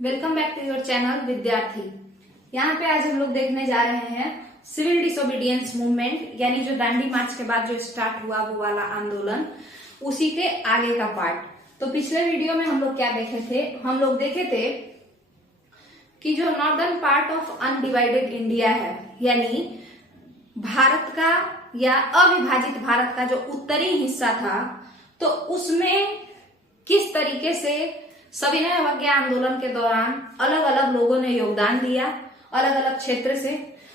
Welcome back to your channel Vidyarthi. यहाँ पे आज हम लोग देखने जा रहे हैं सिविल डिसोबीडियंस मूवमेंट, यानी जो दांडी मार्च के बाद जो स्टार्ट हुआ वो वाला आंदोलन, उसी के आगे का पार्ट। तो पिछले वीडियो में हम लोग क्या देखे थे? हम लोग देखे थे कि जो northern part of undivided India है, यानी भारत का या अविभाजित भारत का जो उत्तरी हिस्सा था, तो उसमें किस तरीके से सविनय अवज्ञा आंदोलन के दौरान अलग अलग लोगों ने योगदान दिया, अलग अलग क्षेत्र से।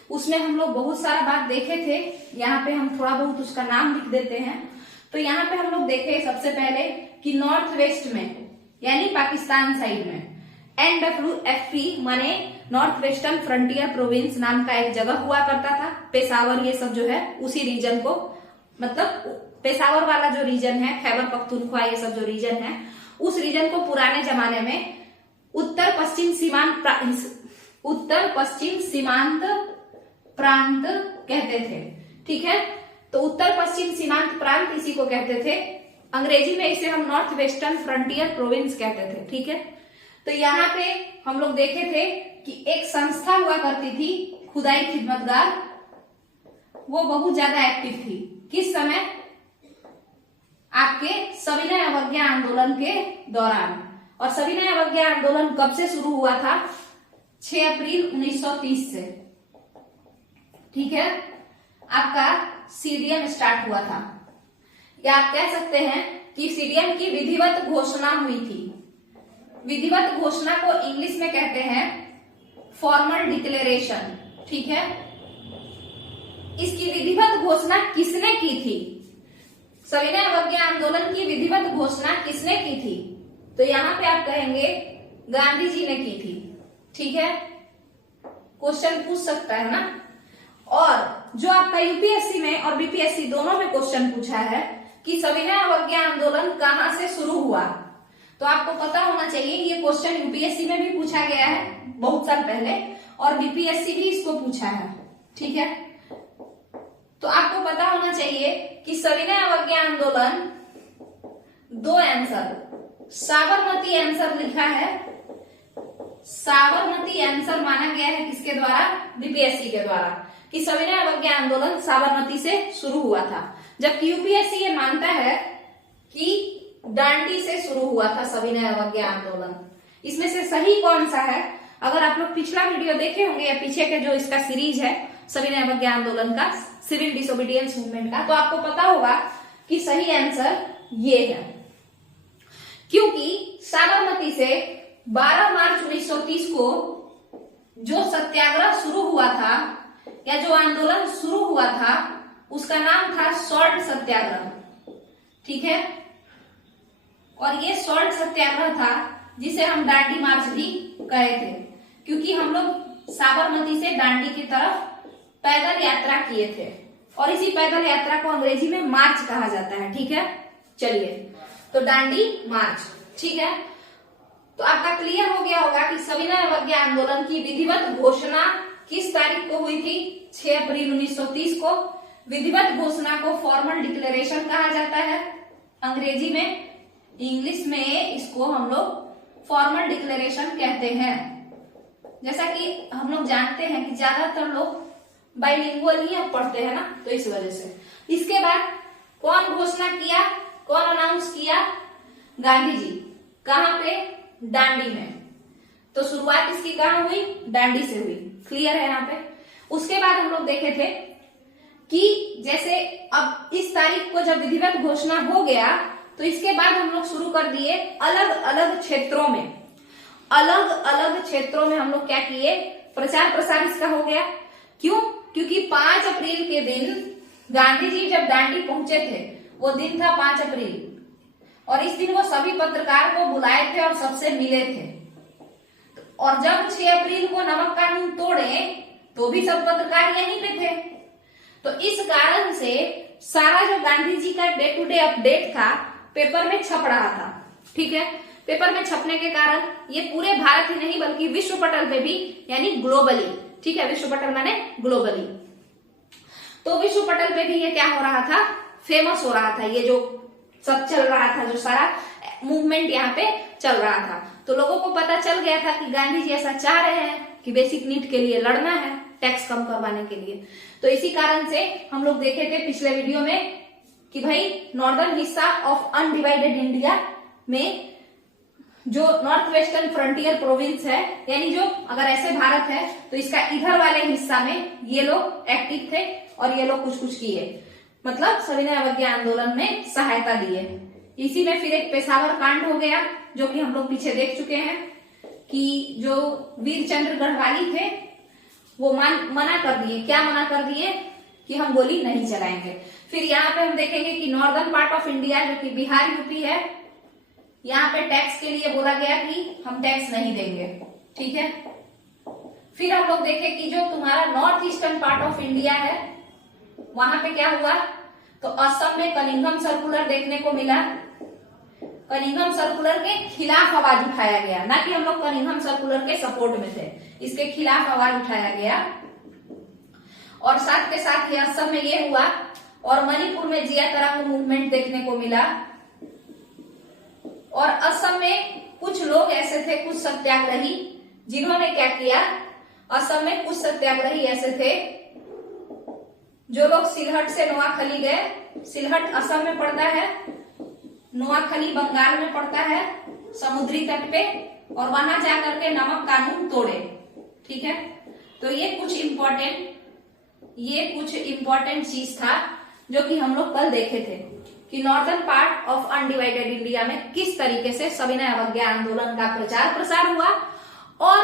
उसमें हम लोग बहुत सारा बात देखे थे। यहाँ पे हम थोड़ा बहुत उसका नाम लिख देते हैं। तो यहाँ पे हम लोग देखे सबसे पहले कि नॉर्थ वेस्ट में, यानी पाकिस्तान साइड में, NWFP माने नॉर्थ वेस्टर्न फ्रंटियर प्रोविंस नाम का एक जगह हुआ करता था। पेशावर ये सब जो है उसी रीजन को, मतलब पेशावर वाला जो रीजन है, खैबर पख्तूनख्वा ये सब जो रीजन है, उस रीजन को पुराने जमाने में उत्तर पश्चिम सीमांत प्रांत कहते थे। ठीक है, तो उत्तर पश्चिम सीमांत प्रांत इसी को कहते थे। अंग्रेजी में इसे हम नॉर्थ वेस्टर्न फ्रंटियर प्रोविंस कहते थे। ठीक है, तो यहाँ पे हम लोग देखे थे कि एक संस्था हुआ करती थी, खुदाई खिदमतगार, वो बहुत ज्यादा एक्टिव थी। किस समय? आपके सविनय अवज्ञा आंदोलन के दौरान। और सविनय अवज्ञा आंदोलन कब से शुरू हुआ था? 6 अप्रैल 1930 से। ठीक है, आपका सीडीएम स्टार्ट हुआ था, या आप कह सकते हैं कि सीडीएम की विधिवत घोषणा हुई थी। विधिवत घोषणा को इंग्लिश में कहते हैं फॉर्मल डिक्लेरेशन। ठीक है, इसकी विधिवत घोषणा किसने की थी? सविनय अवज्ञा आंदोलन की विधिवत घोषणा किसने की थी? तो यहाँ पे आप कहेंगे गांधी जी ने की थी। ठीक है, क्वेश्चन पूछ सकता है ना। और जो आपका यूपीएससी में और बीपीएससी दोनों में क्वेश्चन पूछा है कि सविनय अवज्ञा आंदोलन कहाँ से शुरू हुआ, तो आपको पता होना चाहिए। ये क्वेश्चन यूपीएससी में भी पूछा गया है बहुत साल पहले, और बीपीएससी भी इसको पूछा है। ठीक है, तो आपको पता होना चाहिए कि सविनय अवज्ञा आंदोलन, दो आंसर, साबरमती आंसर लिखा है, साबरमती आंसर माना गया है किसके द्वारा? बीपीएससी के द्वारा, कि सविनय अवज्ञा आंदोलन साबरमती से शुरू हुआ था। जबकि यूपीएससी ये मानता है कि दांडी से शुरू हुआ था सविनय अवज्ञा आंदोलन। इसमें से सही कौन सा है? अगर आप लोग पिछला वीडियो देखे होंगे या पीछे के जो इसका सीरीज है सविनय अवज्ञा आंदोलन का, सिविल डिसोबीडियंस मूवमेंट का, तो आपको पता होगा कि सही आंसर ये है। क्योंकि साबरमती से 12 मार्च 1930 को जो सत्याग्रह शुरू हुआ था, या जो आंदोलन शुरू हुआ था, उसका नाम था सॉल्ट सत्याग्रह। ठीक है, और ये सॉल्ट सत्याग्रह था जिसे हम दांडी मार्च भी कहे थे, क्योंकि हम लोग साबरमती से दांडी की तरफ पैदल यात्रा किए थे, और इसी पैदल यात्रा को अंग्रेजी में मार्च कहा जाता है। ठीक है, चलिए, तो दांडी मार्च। ठीक है, तो आपका क्लियर हो गया होगा कि सविनय अवज्ञा आंदोलन की विधिवत घोषणा किस तारीख को हुई थी? 6 अप्रैल 1930 को। विधिवत घोषणा को फॉर्मल डिक्लेरेशन कहा जाता है अंग्रेजी में। इंग्लिश में इसको हम लोग फॉर्मल डिक्लेरेशन कहते हैं। जैसा कि हम लोग जानते हैं कि ज्यादातर लोग बाइलिंगुअल ही अब पढ़ते हैं ना, तो इस वजह से। इसके बाद कौन घोषणा किया, कौन अनाउंस किया? गांधी जी। कहाँ पे? दांडी में। तो शुरुआत इसकी कहाँ हुई? दांडी से हुई। क्लियर है यहाँ पे? उसके बाद हम लोग देखे थे कि जैसे अब इस तारीख को जब विधिवत घोषणा हो गया, तो इसके बाद हम लोग शुरू कर दिए अलग अलग क्षेत्रों में, अलग अलग क्षेत्रों में हम लोग क्या किए? प्रचार प्रसार इसका हो गया। क्यों? क्योंकि 5 अप्रैल के दिन गांधी जी जब दांडी पहुंचे थे, वो दिन था 5 अप्रैल, और इस दिन वो सभी पत्रकार को बुलाए थे और सबसे मिले थे। और जब 6 अप्रैल को नमक कानून तोड़े, तो भी सब पत्रकार यहीं पे थे। तो इस कारण से सारा जो गांधी जी का डे टू डे अपडेट था, पेपर में छप रहा था। ठीक है, पेपर में छपने के कारण ये पूरे भारत ही नहीं बल्कि विश्व पटल पे भी, यानी ग्लोबली, ठीक है, विश्व पटल माने ग्लोबली, तो विश्व पटल पे भी ये क्या हो रहा था? फेमस हो रहा था। ये जो सब चल रहा था, जो सारा मूवमेंट यहाँ पे चल रहा था। तो लोगों को पता चल गया था कि गांधी जी ऐसा चाह रहे हैं कि बेसिक नीड के लिए लड़ना है, टैक्स कम करवाने के लिए। तो इसी कारण से हम लोग देखे थे पिछले वीडियो में कि भाई नॉर्दर्न हिस्सा ऑफ अनडिवाइडेड इंडिया में जो नॉर्थ वेस्टर्न फ्रंटियर प्रोविंस है, यानी जो अगर ऐसे भारत है तो इसका इधर वाले हिस्सा में ये लोग एक्टिव थे और ये लोग कुछ कुछ किए, मतलब सविनय अवज्ञा आंदोलन में सहायता दिए। इसी में फिर एक पेशावर कांड हो गया जो कि हम लोग पीछे देख चुके हैं कि जो वीर चंद्र गढ़वाली थे वो मना कर दिए। क्या मना कर दिए? कि हम गोली नहीं चलाएंगे। फिर यहाँ पे हम देखेंगे कि नॉर्दर्न पार्ट ऑफ इंडिया जो कि बिहार यूपी है, यहाँ पे टैक्स के लिए बोला गया कि हम टैक्स नहीं देंगे, ठीक है। फिर हम लोग देखें कि जो तुम्हारा north eastern part of India है वहां पे क्या हुआ, तो असम में कनिंघम सर्कुलर देखने को मिला। कनिंघम सर्कुलर के खिलाफ आवाज उठाया गया, ना कि हम लोग कनिंघम सर्कुलर के सपोर्ट में थे, इसके खिलाफ आवाज उठाया गया। और साथ के साथ ही असम में ये हुआ और मणिपुर में जिया तरंग मूवमेंट देखने को मिला। और असम में कुछ लोग ऐसे थे, कुछ सत्याग्रही, जिन्होंने क्या किया, असम में कुछ सत्याग्रही ऐसे थे जो लोग सिलहट से नोआखली गए। सिलहट असम में पड़ता है, नोआखली बंगाल में पड़ता है समुद्री तट पे, और वहां जाकर के नमक कानून तोड़े, ठीक है। तो ये कुछ इम्पोर्टेंट चीज था जो कि हम लोग कल देखे थे कि northern part of undivided India में किस तरीके से सविनय अवज्ञा आंदोलन का प्रचार प्रसार हुआ और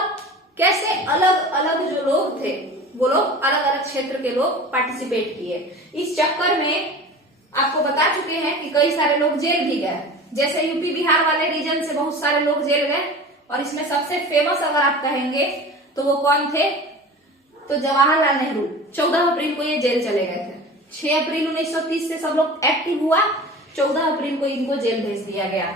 कैसे अलग अलग जो लोग थे वो लोग अलग अलग क्षेत्र के लोग पार्टिसिपेट किए। इस चक्कर में आपको बता चुके हैं कि कई सारे लोग जेल भी गए, जैसे यूपी बिहार वाले रीजन से बहुत सारे लोग जेल गए। और इसमें सबसे फेमस अगर आप कहेंगे तो वो कौन थे, तो जवाहरलाल नेहरू। 14 अप्रैल को ये जेल चले गए थे। 6 अप्रैल 1930 से सब लोग एक्टिव हुआ, 14 अप्रैल को इनको जेल भेज दिया गया।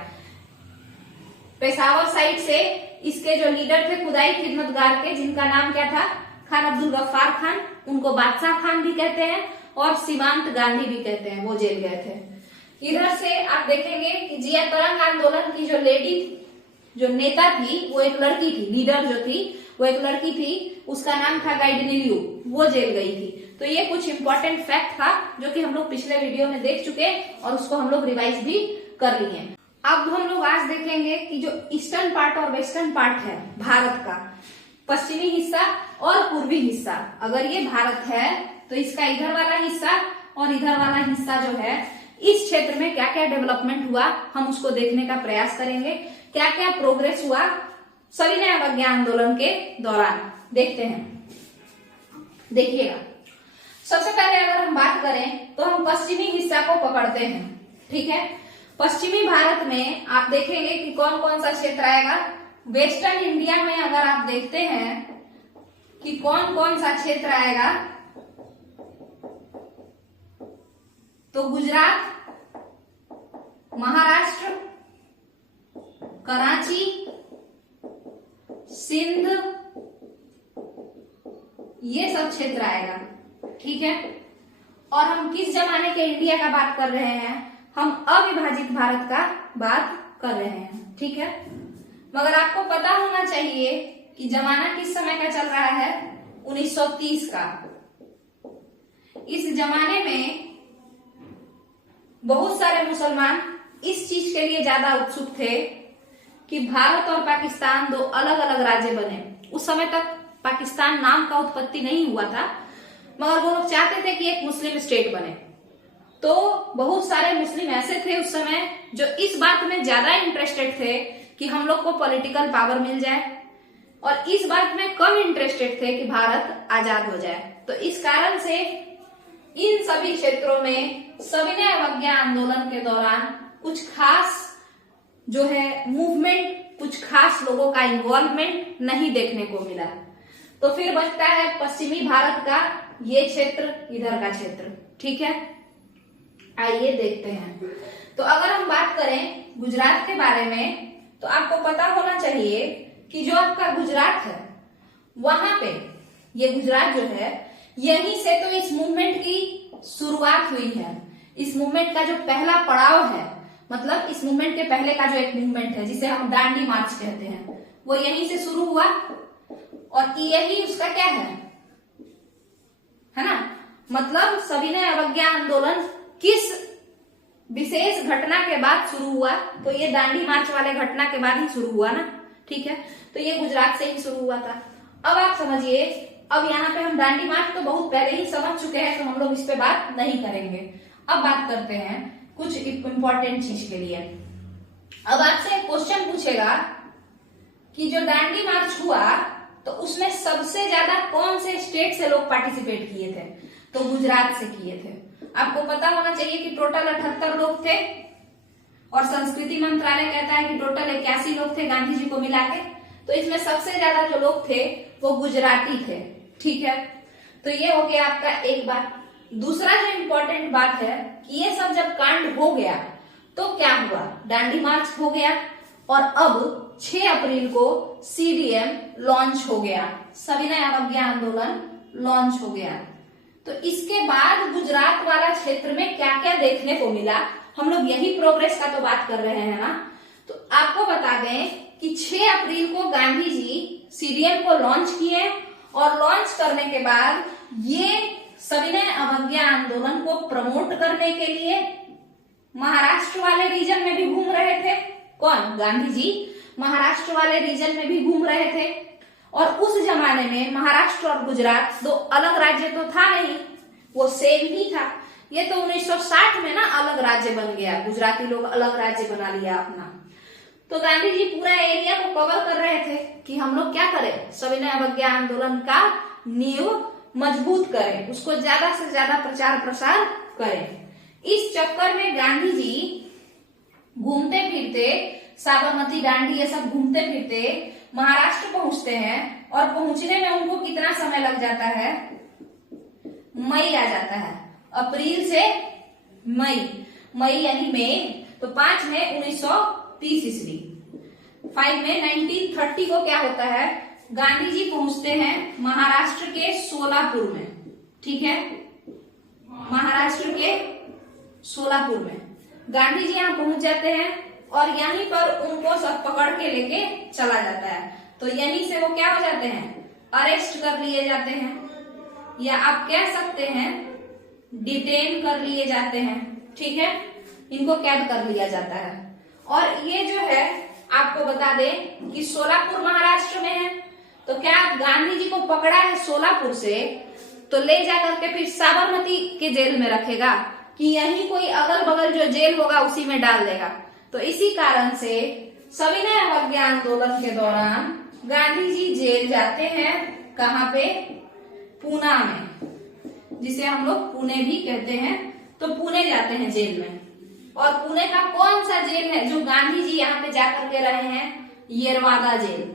पेशावर साइड से इसके जो लीडर थे खुदाई खिदमतगार के, जिनका नाम क्या था, खान अब्दुल गफ्फार खान, उनको बादशाह खान भी कहते हैं और सीमांत गांधी भी कहते हैं, वो जेल गए थे। इधर से आप देखेंगे कि जिया तरंग आंदोलन की जो नेता थी वो एक लड़की थी, लीडर जो थी वो एक लड़की थी, उसका नाम था गाइडनी लियू, वो जेल गई थी। तो ये कुछ इंपॉर्टेंट फैक्ट था जो कि हम लोग पिछले वीडियो में देख चुके और उसको हम लोग रिवाइज भी कर लिए। अब हम लोग आज देखेंगे कि जो ईस्टर्न पार्ट और वेस्टर्न पार्ट है भारत का, पश्चिमी हिस्सा और पूर्वी हिस्सा, अगर ये भारत है तो इसका इधर वाला हिस्सा और इधर वाला हिस्सा जो है, इस क्षेत्र में क्या क्या डेवलपमेंट हुआ हम उसको देखने का प्रयास करेंगे। क्या क्या प्रोग्रेस हुआ सविनय अवज्ञा आंदोलन के दौरान, देखते हैं। देखिएगा, सबसे पहले अगर हम बात करें तो हम पश्चिमी हिस्सा को पकड़ते हैं, ठीक है। पश्चिमी भारत में आप देखेंगे कि कौन कौन सा क्षेत्र आएगा। वेस्टर्न इंडिया में अगर आप देखते हैं कि कौन कौन सा क्षेत्र आएगा, तो गुजरात, महाराष्ट्र, कराची, सिंध, ये सब क्षेत्र आएगा, ठीक है। और हम किस जमाने के इंडिया का बात कर रहे हैं, हम अविभाजित भारत का बात कर रहे हैं, ठीक है। मगर आपको पता होना चाहिए कि जमाना किस समय का चल रहा है, 1930 का। इस जमाने में बहुत सारे मुसलमान इस चीज के लिए ज्यादा उत्सुक थे कि भारत और पाकिस्तान दो अलग अलग राज्य बने। उस समय तक पाकिस्तान नाम का उत्पत्ति नहीं हुआ था, मगर वो लोग चाहते थे कि एक मुस्लिम स्टेट बने। तो बहुत सारे मुस्लिम ऐसे थे उस समय जो इस बात में ज्यादा इंटरेस्टेड थे कि हम लोग को पॉलिटिकल पावर मिल जाए, और इस बात में कम इंटरेस्टेड थे कि भारत आजाद हो जाए। तो इस कारण से इन सभी क्षेत्रों में सविनय अवज्ञा आंदोलन के दौरान कुछ खास जो है मूवमेंट, कुछ खास लोगों का इन्वॉल्वमेंट नहीं देखने को मिला। तो फिर बचता है पश्चिमी भारत का ये क्षेत्र, इधर का क्षेत्र, ठीक है। आइए देखते हैं। तो अगर हम बात करें गुजरात के बारे में, तो आपको पता होना चाहिए कि जो आपका गुजरात है वहां पे, ये गुजरात जो है, यहीं से तो इस मूवमेंट की शुरुआत हुई है। इस मूवमेंट का जो पहला पड़ाव है मतलब इस मूवमेंट के पहले का जो एक मूवमेंट है जिसे हम दांडी मार्च कहते हैं, वो यहीं से शुरू हुआ और यही उसका क्या है ना। मतलब सविनय अवज्ञा आंदोलन किस विशेष घटना के बाद शुरू हुआ, तो ये दांडी मार्च वाले घटना के बाद ही शुरू हुआ ना, ठीक है। तो ये गुजरात से ही शुरू हुआ था। अब आप समझिए, अब यहाँ पे हम दांडी मार्च तो बहुत पहले ही समझ चुके हैं, तो हम लोग इस पे बात नहीं करेंगे। अब बात करते हैं कुछ इंपॉर्टेंट चीज के लिए। अब आपसे एक क्वेश्चन पूछेगा कि जो दांडी मार्च हुआ तो उसमें सबसे ज्यादा कौन से स्टेट से लोग पार्टिसिपेट किए थे, तो गुजरात से किए थे। आपको पता होना चाहिए कि टोटल 78 लोग थे और संस्कृति मंत्रालय कहता है कि टोटल 81 लोग थे गांधी जी को मिला के। तो इसमें सबसे ज्यादा जो लोग थे वो गुजराती थे, ठीक है। तो ये हो गया आपका एक बात। दूसरा जो इम्पोर्टेंट बात है कि ये सब जब कांड हो गया तो क्या हुआ, दांडी मार्च हो गया और अब 6 अप्रैल को सीडीएम लॉन्च हो गया, सविनय अवज्ञा आंदोलन लॉन्च हो गया। तो इसके बाद गुजरात वाला क्षेत्र में क्या क्या देखने को मिला, हम लोग यही प्रोग्रेस का तो बात कर रहे हैं ना। तो आपको बता दें कि 6 अप्रैल को गांधी जी सीडीएम को लॉन्च किए और लॉन्च करने के बाद ये सविनय अवज्ञा आंदोलन को प्रमोट करने के लिए महाराष्ट्र वाले रीजन में भी घूम रहे थे। कौन, गांधी जी महाराष्ट्र वाले रीजन में भी घूम रहे थे। और उस जमाने में महाराष्ट्र और गुजरात दो अलग राज्य तो था नहीं, वो सेम ही था। ये तो 1960 में ना अलग राज्य बन गया, गुजराती लोग अलग राज्य बना लिया अपना। तो गांधी जी पूरा एरिया को कवर कर रहे थे कि हम लोग क्या करें, सविनय अवज्ञा आंदोलन का नींव मजबूत करें, उसको ज्यादा से ज्यादा प्रचार प्रसार करें। इस चक्कर में गांधी जी घूमते फिरते साबरमती, दांडी ये सब घूमते फिरते महाराष्ट्र पहुंचते हैं और पहुंचने में उनको कितना समय लग जाता है, मई आ जाता है। अप्रैल से मई यानी मई, तो 5 मई 1930 ईस्वी, 5 मई 1930 को क्या होता है, गांधी जी पहुंचते हैं महाराष्ट्र के सोलापुर में, ठीक है। महाराष्ट्र के सोलापुर में गांधी जी यहाँ पहुंच जाते हैं और यहीं पर उनको सब पकड़ के लेके चला जाता है। तो यहीं से वो क्या हो जाते हैं, अरेस्ट कर लिए जाते हैं, या आप कह सकते हैं डिटेन कर लिए जाते हैं, ठीक है। इनको कैद कर लिया जाता है। और ये जो है आपको बता दें कि सोलापुर महाराष्ट्र में है। तो क्या गांधी जी को पकड़ा है सोलापुर से, तो ले जाकर के फिर साबरमती के जेल में रखेगा कि यहीं कोई अगल बगल जो जेल होगा उसी में डाल देगा। तो इसी कारण से सविनय अवज्ञा आंदोलन के दौरान गांधी जी जेल जाते हैं, कहाँ पे, पूना में, जिसे हम लोग पुणे भी कहते हैं। तो पुणे जाते हैं जेल में। और पुणे का कौन सा जेल है जो गांधी जी यहाँ पे जाकर के रहे हैं, येरवाड़ा जेल।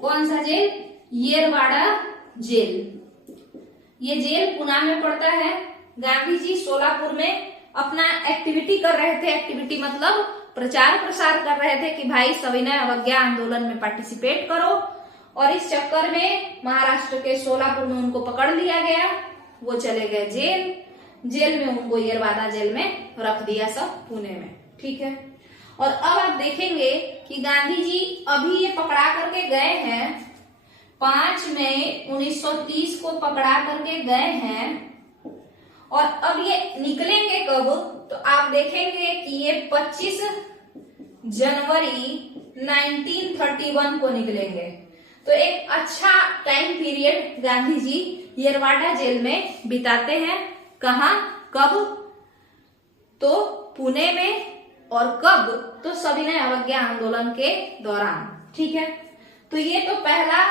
कौन सा जेल, येरवाड़ा जेल। ये जेल पुणे में पड़ता है। गांधी जी सोलापुर में अपना एक्टिविटी कर रहे थे, एक्टिविटी मतलब प्रचार प्रसार कर रहे थे कि भाई सविनय अवज्ञा आंदोलन में पार्टिसिपेट करो। और इस चक्कर में महाराष्ट्र के सोलापुर में उनको पकड़ लिया गया, वो चले गए जेल। जेल में उनको येरवाड़ा जेल में रख दिया, सब पुणे में, ठीक है। और अब आप देखेंगे कि गांधी जी अभी ये पकड़ा करके गए हैं, 5 मई 1930 को पकड़ा करके गए हैं। और अब ये निकलेंगे कब, तो आप देखेंगे कि ये 25 जनवरी 1931 को निकलेंगे। तो एक अच्छा time period Gandhi ji Yerwada jail में बिताते हैं। कहा, कब, तो पुणे में। और कब, तो सविनय अवज्ञा आंदोलन के दौरान, ठीक है। तो ये तो पहला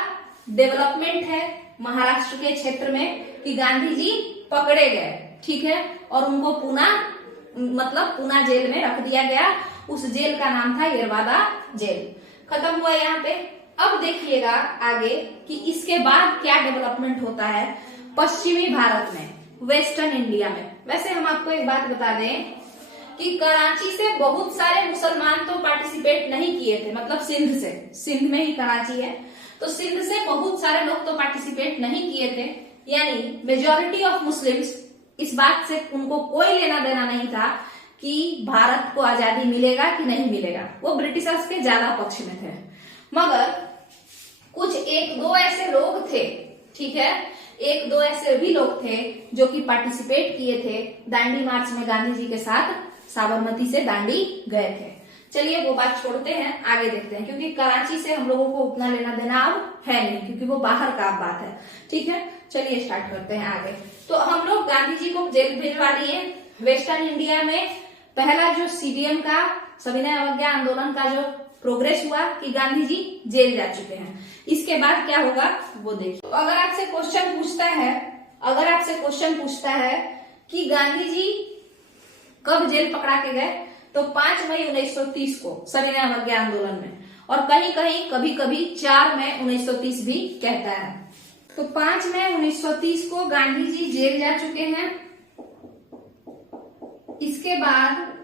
डेवलपमेंट है महाराष्ट्र के क्षेत्र में कि गांधी जी पकड़े गए, ठीक है। और उनको पुणे मतलब पुणे जेल में रख दिया गया। उस जेल का नाम था येरवाड़ा जेल। खत्म हुआ यहाँ पे। अब देखिएगा आगे कि इसके बाद क्या डेवलपमेंट होता है पश्चिमी भारत में, वेस्टर्न इंडिया में। वैसे हम आपको एक बात बता दें कि कराची से बहुत सारे मुसलमान तो पार्टिसिपेट नहीं किए थे, मतलब सिंध से, सिंध में ही कराची है, तो सिंध से बहुत सारे लोग तो पार्टिसिपेट नहीं किए थे। यानी मेजॉरिटी ऑफ मुस्लिम्स, इस बात से उनको कोई लेना देना नहीं था कि भारत को आजादी मिलेगा कि नहीं मिलेगा। वो ब्रिटिशर्स के ज्यादा पक्ष में थे, मगर कुछ एक दो ऐसे लोग थे, ठीक है, एक दो ऐसे भी लोग थे जो कि पार्टिसिपेट किए थे दांडी मार्च में, गांधी जी के साथ साबरमती से दांडी गए थे। चलिए वो बात छोड़ते हैं, आगे देखते हैं, क्योंकि कराची से हम लोगों को उतना लेना देना अब है नहीं, क्योंकि वो बाहर का बात है, ठीक है। चलिए स्टार्ट करते हैं आगे। तो हम लोग गांधी जी को जेल भिजवा दिए। वेस्टर्न इंडिया में पहला जो सीडीएम का, सविनय अवज्ञा आंदोलन का जो प्रोग्रेस हुआ कि गांधी जी जेल जा चुके हैं, इसके बाद क्या होगा वो देखिए। तो अगर आपसे क्वेश्चन पूछता है कि गांधी जी कब जेल पकड़ा के गए, तो 5 मई 1930 को सविनय अवज्ञा आंदोलन में, और कहीं कहीं कभी कभी 4 मई 1930 भी कहता है। तो 5 मई 1930 को गांधी जी जेल जा चुके हैं। इसके बाद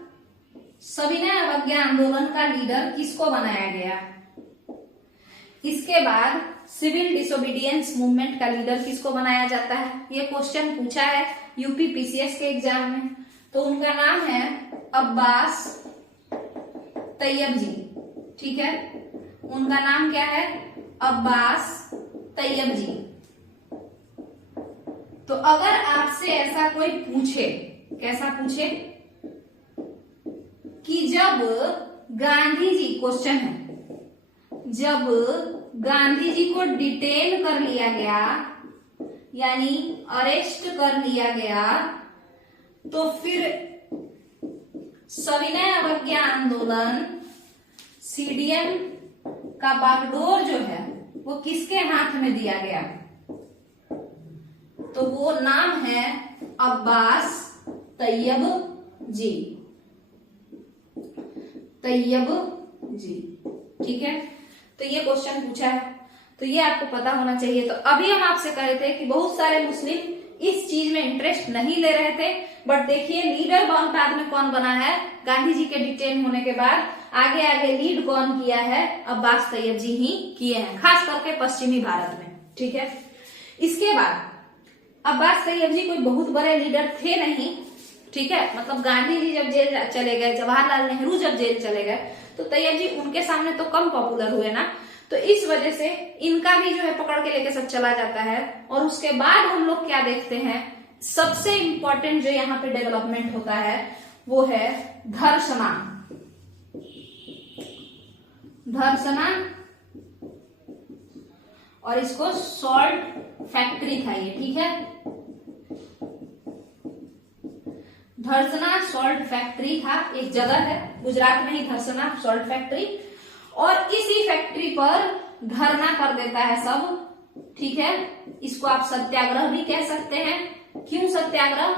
सविनय अवज्ञा आंदोलन का लीडर किसको बनाया गया? इसके बाद सिविल डिसोबीडियंस मूवमेंट का लीडर किसको बनाया जाता है? ये क्वेश्चन पूछा है यूपी पीसीएस के एग्जाम में। तो उनका नाम है अब्बास तैयब जी, ठीक है, उनका नाम क्या है? अब्बास तैयब जी। तो अगर आपसे ऐसा कोई पूछे, कैसा पूछे कि जब गांधी जी, क्वेश्चन है, जब गांधी जी को डिटेन कर लिया गया, यानी अरेस्ट कर लिया गया, तो फिर सविनय अवज्ञा आंदोलन, सीडीएम का बागडोर जो है वो किसके हाथ में दिया गया? तो वो नाम है अब्बास तैयब जी, तैयब जी, ठीक है। तो ये क्वेश्चन पूछा है, तो ये आपको पता होना चाहिए। तो अभी हम आपसे कह रहे थे कि बहुत सारे मुस्लिम इस चीज में इंटरेस्ट नहीं ले रहे थे, बट देखिए लीडर बाद में कौन बना है? गांधी जी के डिटेन होने के बाद आगे आगे लीड कौन किया है? अब्बास तैयब जी ही किए हैं, खास करके पश्चिमी भारत में, ठीक है। इसके बाद अब्बास तैयब जी कोई बहुत बड़े लीडर थे नहीं, ठीक है, मतलब गांधी जी जब जेल चले गए, जवाहरलाल नेहरू जब जेल चले गए, तो तैयब जी उनके सामने तो कम पॉपुलर हुए ना, तो इस वजह से इनका भी जो है पकड़ के लेके सब चला जाता है। और उसके बाद हम लोग क्या देखते हैं, सबसे इंपॉर्टेंट जो यहाँ पे डेवलपमेंट होता है वो है धर्षणा। धर्षणा, और इसको सॉल्ट फैक्ट्री था ये, ठीक है, धर्षणा सॉल्ट फैक्ट्री था, एक जगह है गुजरात में ही धर्षणा सॉल्ट फैक्ट्री, और इसी फैक्ट्री पर धरना कर देता है सब, ठीक है। इसको आप सत्याग्रह भी कह सकते हैं। क्यों सत्याग्रह?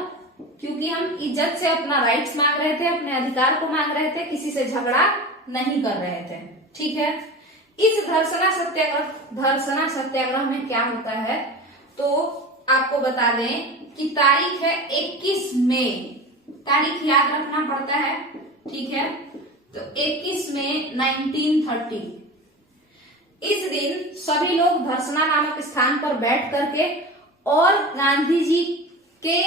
क्योंकि हम इज्जत से अपना राइट्स मांग रहे थे, अपने अधिकार को मांग रहे थे, किसी से झगड़ा नहीं कर रहे थे, ठीक है। इस धर्षणा सत्याग्रह में क्या होता है, तो आपको बता दें कि तारीख है 21 मई, तारीख याद रखना पड़ता है, ठीक है। तो 21 मई 1930, इस दिन सभी लोग धर्षणा नामक स्थान पर बैठ करके और गांधी जी के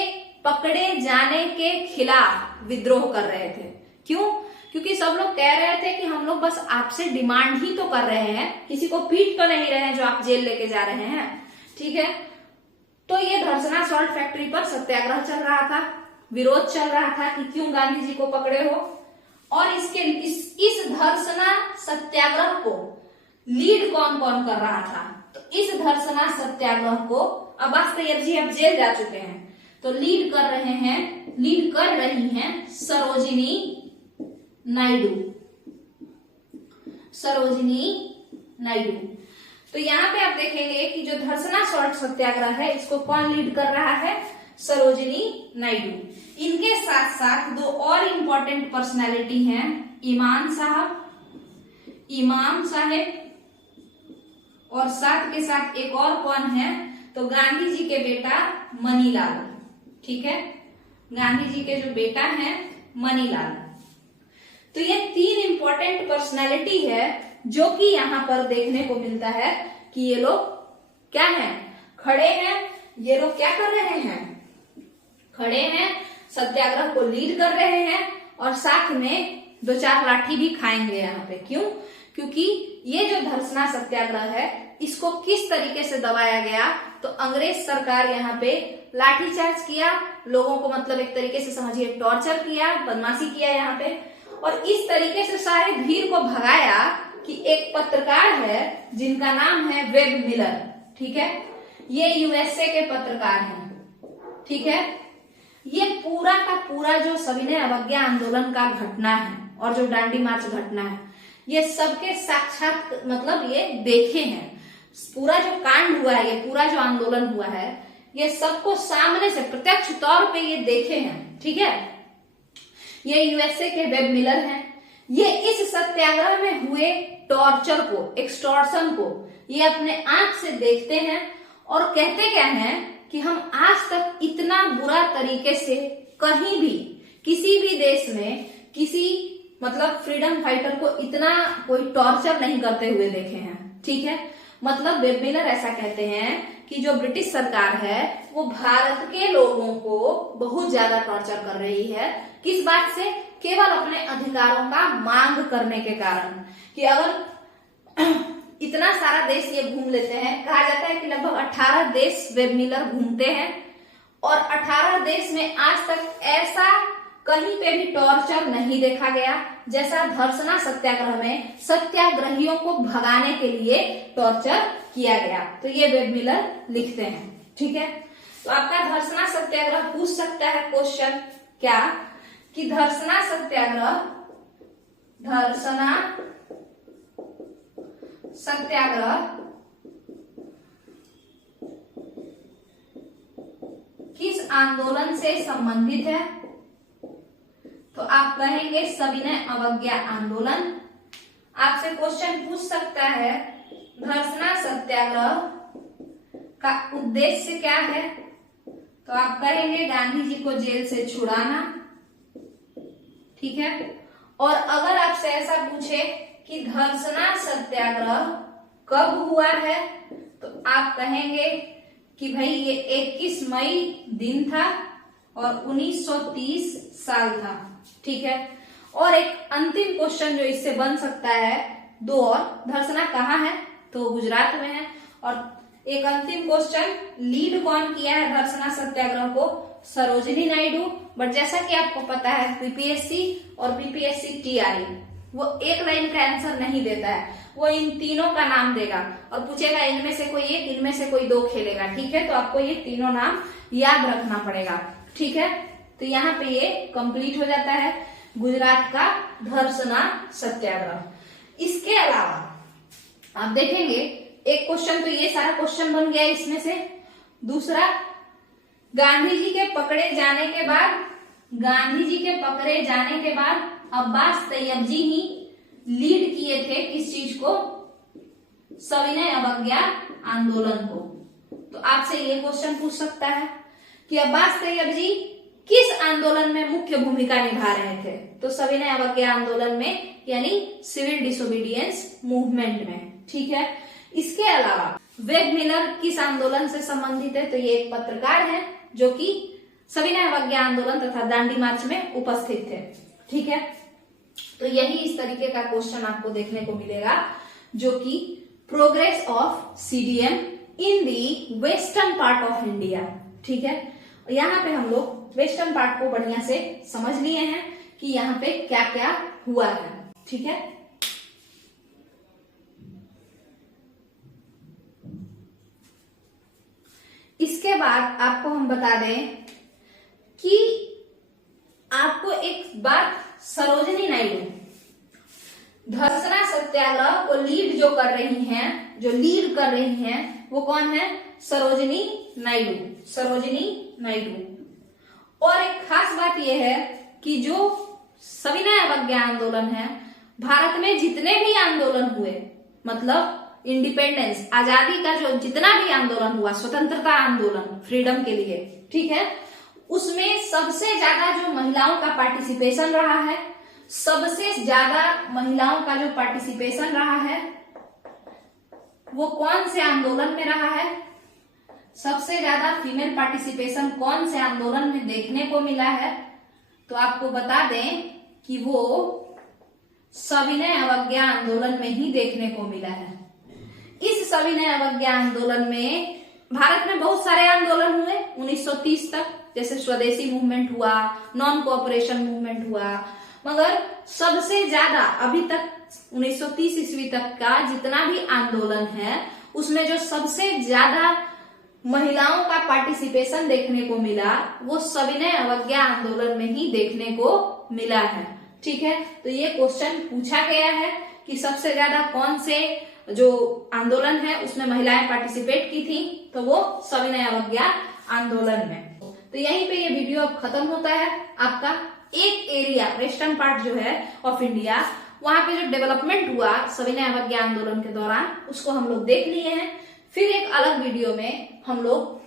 पकड़े जाने के खिलाफ विद्रोह कर रहे थे। क्यों? क्योंकि सब लोग कह रहे थे कि हम लोग बस आपसे डिमांड ही तो कर रहे हैं, किसी को पीट तो नहीं रहे हैं जो आप जेल लेके जा रहे हैं, ठीक है। तो ये धर्षणा सॉल्ट फैक्ट्री पर सत्याग्रह चल रहा था, विरोध चल रहा था कि क्यों गांधी जी को पकड़े हो। और इस धर्षणा सत्याग्रह को लीड कौन कौन कर रहा था? तो इस धर्षणा सत्याग्रह को अब्बास तैयब जी अब जेल जा चुके हैं, तो लीड कर रही हैं सरोजिनी नायडू, सरोजिनी नायडू। तो यहाँ पे आप देखेंगे कि जो धर्षणा सॉल्ट सत्याग्रह है इसको कौन लीड कर रहा है? सरोजिनी नायडू। इनके साथ साथ दो और इम्पोर्टेंट पर्सनालिटी हैं, इमाम साहेब, और साथ के साथ एक और कौन है, तो गांधी जी के बेटा मनीलाल, ठीक है, गांधी जी के जो बेटा हैं मनीलाल। तो ये 3 इंपॉर्टेंट पर्सनालिटी है जो कि यहाँ पर देखने को मिलता है कि ये लोग क्या हैं, खड़े हैं। ये लोग क्या कर रहे हैं? खड़े हैं, सत्याग्रह को लीड कर रहे हैं, और साथ में 2-4 लाठी भी खाएंगे यहाँ पे। क्यों? क्योंकि ये जो धरसना सत्याग्रह है इसको किस तरीके से दबाया गया, तो अंग्रेज सरकार यहाँ पे लाठीचार्ज किया, लोगों को मतलब एक तरीके से समझिए टॉर्चर किया, बदमाशी किया यहाँ पे, और इस तरीके से सारे भीड़ को भगाया कि एक पत्रकार है जिनका नाम है वेब मिलर, ठीक है, ये यूएसए के पत्रकार हैं, ठीक है। ये पूरा का पूरा जो सविनय अवज्ञा आंदोलन का घटना है और जो दांडी मार्च घटना है, ये सबके साक्षात मतलब ये देखे हैं। पूरा जो कांड हुआ है, ये पूरा जो आंदोलन हुआ है, ये सबको सामने से प्रत्यक्ष तौर पे ये देखे हैं, ठीक है। ये यूएसए के वेब मिलर हैं। ये इस सत्याग्रह में हुए टॉर्चर को, एक्सटॉर्शन को ये अपने आंख से देखते हैं और कहते क्या हैं कि हम आज तक इतना बुरा तरीके से कहीं भी किसी भी देश में किसी मतलब फ्रीडम फाइटर को इतना कोई टॉर्चर नहीं करते हुए देखे हैं, ठीक है। मतलब वेब मिलर ऐसा कहते हैं कि जो ब्रिटिश सरकार है वो भारत के लोगों को बहुत ज्यादा टॉर्चर कर रही है। किस बात से? केवल अपने अधिकारों का मांग करने के कारण, कि अगर इतना सारा देश ये घूम लेते हैं, कहा जाता है कि लगभग 18 देश वेब मिलर घूमते हैं और 18 देश में आज तक ऐसा कहीं पे भी टॉर्चर नहीं देखा गया जैसा धरसना सत्याग्रह में सत्याग्रहियों को भगाने के लिए टॉर्चर किया गया। तो ये वेब मिलर लिखते हैं, ठीक है। तो आपका धरसना सत्याग्रह पूछ सकता है क्वेश्चन क्या, कि धरसना सत्याग्रह किस आंदोलन से संबंधित है? तो आप कहेंगे सविनय अवज्ञा आंदोलन। आपसे क्वेश्चन पूछ सकता है धरसना सत्याग्रह का उद्देश्य क्या है? तो आप कहेंगे गांधी जी को जेल से छुड़ाना, ठीक है। और अगर आपसे ऐसा पूछे कि धरसना सत्याग्रह कब हुआ है, तो आप कहेंगे कि भाई ये 21 मई दिन था और 1930 साल था, ठीक है। और एक अंतिम क्वेश्चन जो इससे बन सकता है, दो और, धरसना कहाँ है? तो गुजरात में है। और एक अंतिम क्वेश्चन, लीड कौन किया है धरसना सत्याग्रह को? सरोजिनी नायडू। बट जैसा कि आपको पता है पीपीएससी और बीपीएससी टीआरई वो एक लाइन का आंसर नहीं देता है, वो इन तीनों का नाम देगा और पूछेगा इनमें से कोई एक, इनमें से कोई दो खेलेगा, ठीक है। तो आपको ये तीनों नाम याद रखना पड़ेगा, ठीक है। तो यहाँ पे ये कंप्लीट हो जाता है गुजरात का धरसना सत्याग्रह। इसके अलावा आप देखेंगे एक क्वेश्चन, तो ये सारा क्वेश्चन बन गया इसमें से। दूसरा, गांधी जी के पकड़े जाने के बाद अब्बास तैयब जी ही लीड किए थे किस चीज को? सविनय अवज्ञा आंदोलन को। तो आपसे ये क्वेश्चन पूछ सकता है कि अब्बास तैयब जी किस आंदोलन में मुख्य भूमिका निभा रहे थे? तो सविनय अवज्ञा आंदोलन में, यानी सिविल डिसोबीडियंस मूवमेंट में, ठीक है। इसके अलावा वेब मिलर किस आंदोलन से संबंधित है? तो ये एक पत्रकार है जो कि सविनय अवज्ञा आंदोलन तथा दांडी मार्च में उपस्थित थे, ठीक है। तो यही इस तरीके का क्वेश्चन आपको देखने को मिलेगा जो कि progress of CDM in the western part of India, ठीक है। यहाँ पे हम लोग वेस्टर्न पार्ट को बढ़िया से समझ लिए हैं कि यहाँ पे क्या क्या हुआ है, ठीक है। इसके बाद आपको हम बता दें कि आपको एक बात, सरोजिनी नायडू धरसना सत्याग्रह को लीड कर रही हैं, वो कौन है? सरोजिनी नायडू। और एक खास बात यह है कि जो सविनय अवज्ञा आंदोलन है, भारत में जितने भी आंदोलन हुए, मतलब इंडिपेंडेंस, आजादी का जो जितना भी आंदोलन हुआ, स्वतंत्रता आंदोलन, फ्रीडम के लिए, ठीक है, उसमें सबसे ज्यादा जो महिलाओं का पार्टिसिपेशन रहा है, वो कौन से आंदोलन में रहा है? सबसे ज्यादा फीमेल पार्टिसिपेशन कौन से आंदोलन में देखने को मिला है? तो आपको बता दें कि वो सविनय अवज्ञा आंदोलन में ही देखने को मिला है। इस सविनय अवज्ञा आंदोलन में भारत में बहुत सारे आंदोलन हुए 1930 तक, जैसे स्वदेशी मूवमेंट हुआ, नॉन कोऑपरेशन मूवमेंट हुआ, मगर सबसे ज्यादा अभी तक 1930 ईस्वी तक का जितना भी आंदोलन है उसमें जो सबसे ज्यादा महिलाओं का पार्टिसिपेशन देखने को मिला वो सविनय अवज्ञा आंदोलन में ही देखने को मिला है। ठीक है, तो ये क्वेश्चन पूछा गया है कि सबसे ज्यादा कौन से जो आंदोलन है उसमें महिलाएं पार्टिसिपेट की थी, तो वो सविनय अवज्ञा आंदोलन में। तो यहीं पे ये वीडियो अब खत्म होता है। आपका एक एरिया वेस्टर्न पार्ट जो है ऑफ इंडिया, वहां पे जो डेवलपमेंट हुआ सविनय अवज्ञा आंदोलन के दौरान उसको हम लोग देख लिए हैं। फिर एक अलग वीडियो में हम लोग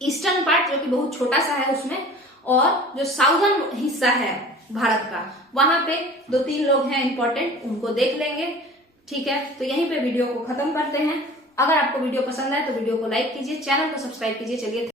ईस्टर्न पार्ट जो कि बहुत छोटा सा है उसमें, और जो साउदर्न हिस्सा है भारत का वहां पे 2-3 लोग हैं इंपॉर्टेंट, उनको देख लेंगे। ठीक है, तो यहीं पे वीडियो को खत्म करते हैं। अगर आपको वीडियो पसंद आए तो वीडियो को लाइक कीजिए, चैनल को सब्सक्राइब कीजिए। चलिए।